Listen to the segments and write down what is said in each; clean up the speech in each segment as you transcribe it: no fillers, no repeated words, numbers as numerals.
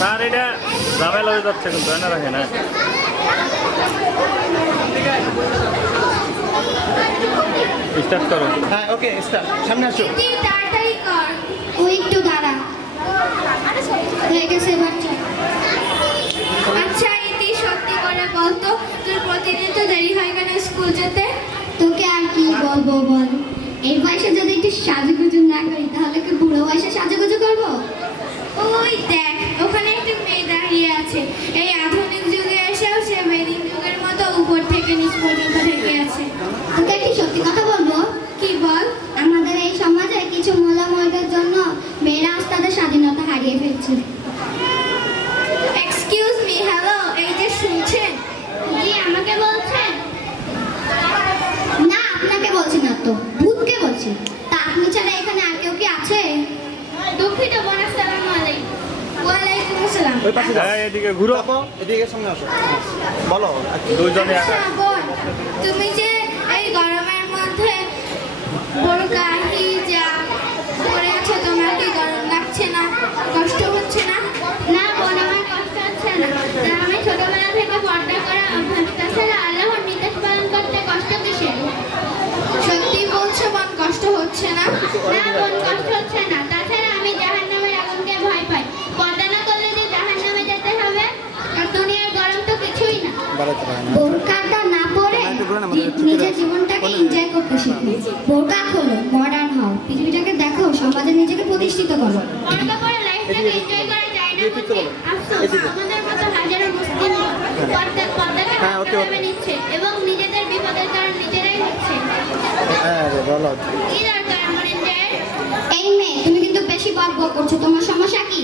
Sir এটা ঝামেলা হয়ে যাচ্ছে কিন্তু না রাখে না স্টার্ট করো। হ্যাঁ ওকে স্টার্ট, সামনে আসো। তাড়াতাড়ি কর, ও একটু দাঁড়া। হয়ে গেছে এবার চল। আচ্ছা ইতি, সত্যি করে বলতো তোর প্রতিদিন তো দেরি হয় কেন স্কুল যেতে? তোকে আর কি বলবো বল, এই বয়সে যদি একটু সাজুগুজু না করি তাহলে কি বুড়ো বয়সে সাজুগুজু করবো? ওই দেখ ওখানে একটা মেয়ে দাঁড়িয়ে আছে, এই আধুনিক যুগে এসেও সে বেদিন যুগের মতো উপর থেকে নিচ পর্যন্ত ঢেকে আছে। তোকে কি সত্যি কথা বলবো? কি বল? আমাদের এই সমাজে কিছু মূল্যবোধের জন্য মেয়েরা আজ তাদের স্বাধীনতা হারিয়ে ফেলছে। এক্সকিউজ মি, হ্যালো, এই যে শুনছেন? জি, আমাকে বলছেন? না, আপনাকে বলছি না তো, ভূতকে বলছি। তা আপনি ছাড়া এখানে আর কেউ কি আছে? দুঃখিত বোন, আসসালামু আলাইকুম। ওয়ালাইকুম আসসালাম। ওই পাশে যাও। এদিকে ঘুরো, এদিকে সামনে আসো, বলো। দুইজনে আচ্ছা বোন, তুমি যে এই গরমের মধ্যে বোরকা হিজাব পরে আছো, তোমার কি গরম লাগছে না? কষ্ট হচ্ছে না? না বোন, আমার কষ্ট হচ্ছে না। আমি ছোটবেলা থেকে পর্দা করা অভ্যাস, তাছাড়া আল্লাহর নির্দেশ পালন করতে কষ্ট কিসের? সত্যি বলছো বোন, কষ্ট হচ্ছে না? না বোন, কষ্ট হচ্ছে না। তাছাড়া আমি জাহান্নামের আগুনকে ভয় পাই। পর্দা না করলে যে জাহান্নামে যেতে হবে, আর দুনিয়ার গরম তো কিছুই না। বোরকাটা না পরে নিজের জীবনটাকে এনজয় করতে শিখো। বোরকা খোলো, মডার্ন হও, পৃথিবীটাকে দেখো, সমাজে নিজেকে প্রতিষ্ঠিত করো। বোরকা পরে লাইফটাকে এনজয় করা যায় না বলতে আফসোস, আমাদের মতো হাজারো মুসলিম পর্দাকে হাতে নিচ্ছে এবং নিজেদের বিপদের কারণ নিজেরাই হচ্ছে। হ্যাঁ বলো। কি দরকার এমন এনজয়ের? এই মেয়ে, তুমি কিন্তু বেশি বকবক করছো। তোমার সমস্যা কি?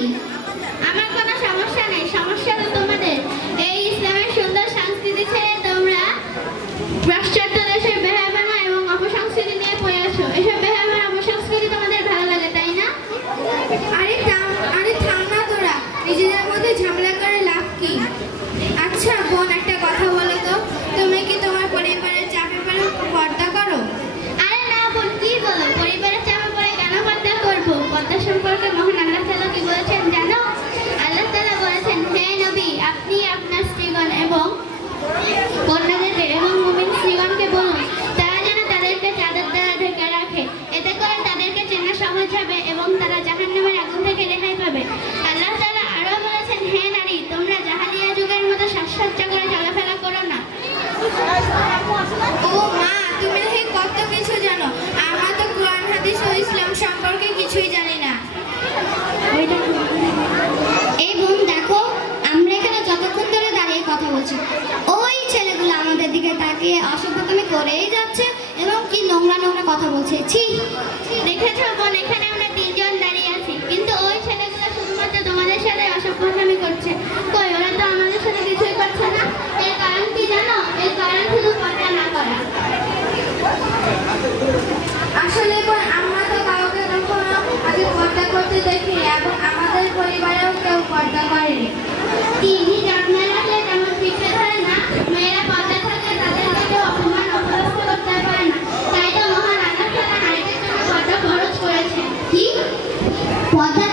আমার কোনো সমস্যা নেই, সমস্যা তো তোমাদের। এই ইসলামের সুন্দর সংস্কৃতি ছেড়ে তোমরা পাশ্চাত্য দেশের বেহায়াপনা এবং অপসংস্কৃতি নিয়ে পড়ে আছো। এসব বেহায়াপনা অপসংস্কৃতি তোমাদের ভালো লাগে, তাই না? আরে থাম না তোরা, নিজেদের মধ্যে ঝামেলা করে লাভ কি? আচ্ছা বোন, একটা কথা বলো তো, তুমি কি তোমার পরিবারের চাপে পড়ে পর্দা করো? আরে না বোন, কি বলো? পরিবারের চাপে পড়ে কেন পর্দা করবো? পর্দা সম্পর্কে মহান আল্লাহ তাআলা কি বলেছেন জানো? আল্লাহ তাআলা বলেছেন, হে নবী, আপনি আপনার স্ত্রীগণ এবং কন্যাদেরকে এবং মুমিন স্ত্রীগণকে বলুন তারা যেন তাদেরকে চাদর দ্বারা ঢেকে রাখে, এতে করে তাদেরকে চেনা সহজ হবে এবং তারা জাহান্নামের আগুন থেকে রেহাই পাবে। আল্লাহ তাআলা আরো বলেছেন, হে নারী, তোমরা জাহেলিয়া যুগের মতো সাজসজ্জা করে চলাফেরা করো না। ও মা, তুমি দেখি কত কিছু জানো। আমরা তো কোরআন হাদিস ও ইসলাম সম্পর্কে কিছুই জানি না। এই বোন দেখো, আমরা এখানে যতক্ষণ ধরে দাঁড়িয়ে কথা বলছি, ওই ছেলেগুলো আমাদের দিকে তাকিয়ে অসভ্যতামি করেই যাচ্ছে এবং কি নোংরা নোংরা কথা বলছে। ছি, দেখেছো বোন, এখানে আমরা তিনজন দাঁড়িয়ে আছি, কিন্তু ওই ছেলেগুলো শুধুমাত্র তোমাদের সাথে অসভ্যতামি করছে। কই, ওরা তো আমাদের সাথে কিছুই করছে না। এর কারণ কি জানো? এর কারণ শুধু পর্দা না করা। আসলে বোন, আমরা তো কাউকে কখনো আগে পর্দা করতে দেখিনি এবং আমাদের পরিবারেও কেউ পর্দা করেনি। টিভি জানলা রাখলে তেমন শিখতে পারে না, মেয়েরা পর্দা থাকলে তাদেরকে কেউ অপমান অপদস্থ করতে পারে না। তাই তো মহান আল্লাহ তাআলা নারীদের জন্য পর্দা ফরজ করেছেন। কি পর্দা